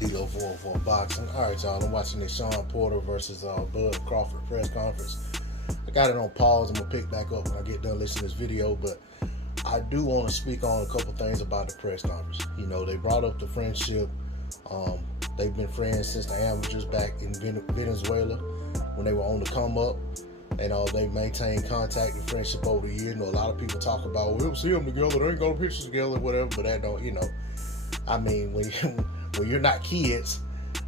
D-Lo 404 Boxing. All right, y'all. I'm watching this Shawn Porter versus Bud Crawford press conference. I got it on pause. I'm going to pick back up when I get done listening to this video, but I do want to speak on a couple things about the press conference. You know, they brought up the friendship. They've been friends since the amateurs back in Venezuela when they were on the come up. And they maintained contact and friendship over the years. You know, a lot of people talk about, we'll see them together, they ain't got pictures together, whatever, but that don't, you know. I mean, when you're not kids,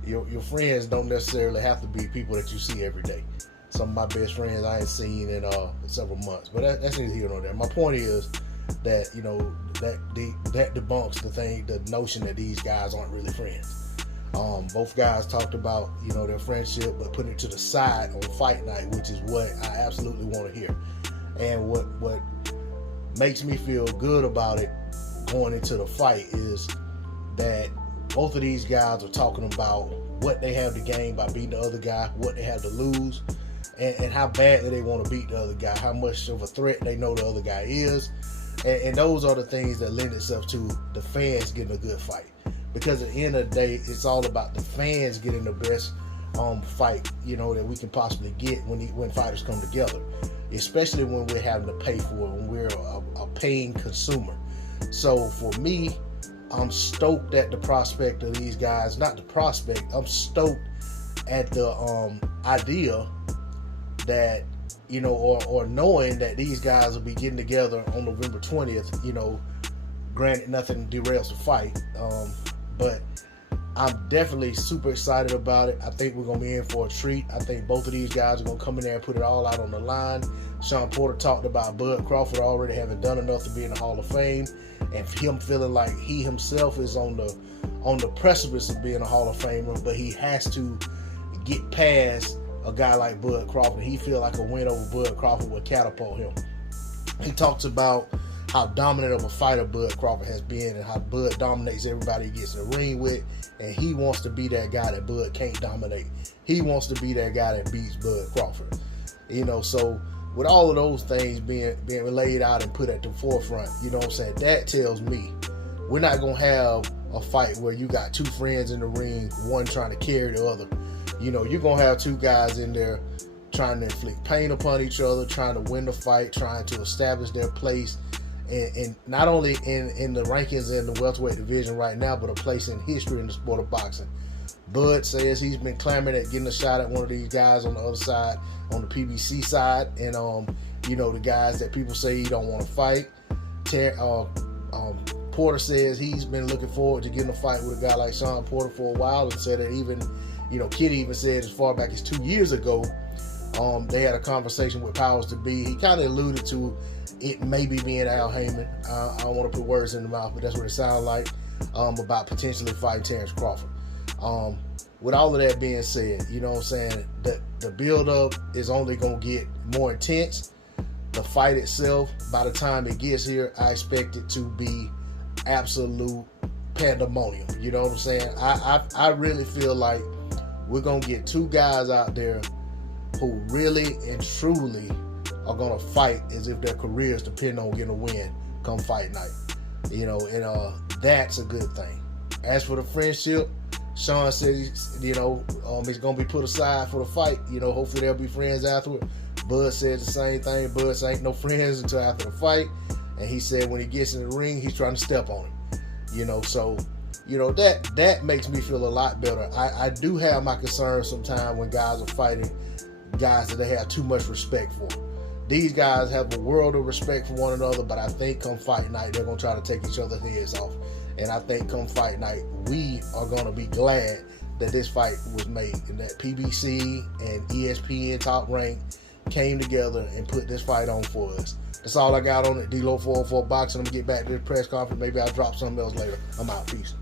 your friends don't necessarily have to be people that you see every day. Some of my best friends I ain't seen in several months, but that's neither here nor there. My point is that, you know, that debunks the notion that these guys aren't really friends. Both guys talked about, you know, their friendship, but putting it to the side on fight night, which is what I absolutely want to hear. And what makes me feel good about it going into the fight is that both of these guys are talking about what they have to gain by beating the other guy, what they have to lose, and how badly they want to beat the other guy, how much of a threat they know the other guy is. And those are the things that lend itself to the fans getting a good fight. Because at the end of the day, it's all about the fans getting the best fight, you know, that we can possibly get when fighters come together. Especially when we're having to pay for it, when we're a paying consumer. So for me, I'm stoked at the prospect of these guys. Not the prospect, I'm stoked at the idea that, you know, or knowing that these guys will be getting together on November 20th, you know. Granted, nothing derails the fight, but I'm definitely super excited about it. I think we're going to be in for a treat. I think both of these guys are going to come in there and put it all out on the line. Shawn Porter talked about Bud Crawford already having done enough to be in the Hall of Fame, and him feeling like he himself is on the precipice of being a Hall of Famer, but he has to get past a guy like Bud Crawford. He feel like a win over Bud Crawford would catapult him. He talks about how dominant of a fighter Bud Crawford has been and how Bud dominates everybody he gets in the ring with, and he wants to be that guy that Bud can't dominate. He wants to be that guy that beats Bud Crawford. You know, so with all of those things being laid out and put at the forefront, you know what I'm saying, that tells me we're not going to have a fight where you got two friends in the ring, one trying to carry the other. You know, you're going to have two guys in there trying to inflict pain upon each other, trying to win the fight, trying to establish their place, and not only in the rankings in the welterweight division right now, but a place in history in the sport of boxing. Bud says he's been clamoring at getting a shot at one of these guys on the other side, on the PBC side, and you know, the guys that people say he don't want to fight. Porter says he's been looking forward to getting a fight with a guy like Shawn Porter for a while, and said that even, you know, Kitty even said as far back as 2 years ago, they had a conversation with Powers to Be. He kind of alluded to it maybe being Al Heyman. I don't want to put words in the mouth, but that's what it sounded like, about potentially fighting Terence Crawford. With all of that being said, you know what I'm saying, the build-up is only going to get more intense. The fight itself, by the time it gets here, I expect it to be absolute pandemonium. You know what I'm saying? I really feel like we're going to get two guys out there who really and truly are going to fight as if their careers depend on getting a win come fight night. You know, and that's a good thing. As for the friendship, Shawn said, you know, it's going to be put aside for the fight. You know, hopefully they'll be friends afterward. Bud said the same thing. Bud said ain't no friends until after the fight. And he said when he gets in the ring, he's trying to step on him. You know, so, you know, that makes me feel a lot better. I do have my concerns sometimes when guys are fighting guys that they have too much respect for. These guys have a world of respect for one another, but I think come fight night, they're going to try to take each other's heads off. And I think come fight night, we are going to be glad that this fight was made and that PBC and ESPN Top Rank came together and put this fight on for us. That's all I got on it. D-Lo 404 Boxing. I'm going to get back to the press conference. Maybe I'll drop something else later. I'm out. Peace.